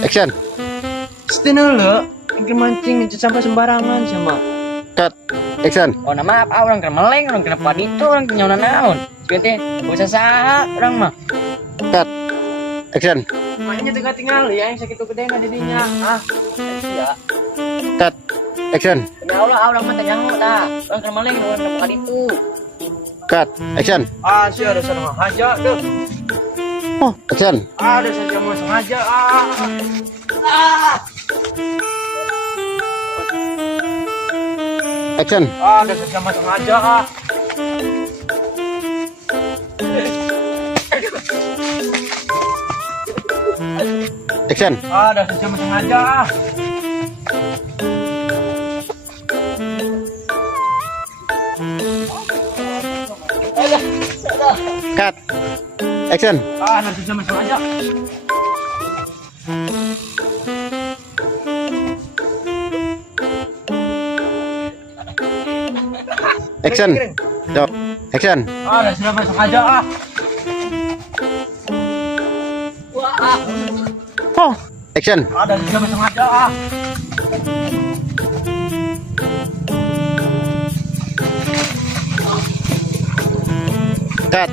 Action. Stay dulu. Ingin mancing sampai sembarangan sama. Cut. Action. Oh, nama apa orang kena meleng, orang kena padi itu, orang kena naon. Seperti usah sah orang mah. Cut. Action. Makanya tengah tinggal ya yang sakit gede nggak dirinya. Ya. Cut. Action. Ya Allah, orang mah tanya tak. Orang kena meleng, orang kena padi itu. Cut. Action. Sih ada sengaja tuh. Oh, action. Ada saja mau sengaja. Action. Ada saja mau sengaja. Action. Ada saja mau sengaja. Cut. Action. Ada saja mau sengaja. Action. Stop. Action. Ada saja mau sengaja. Oh, action. Ada saja mau sengaja. Cut.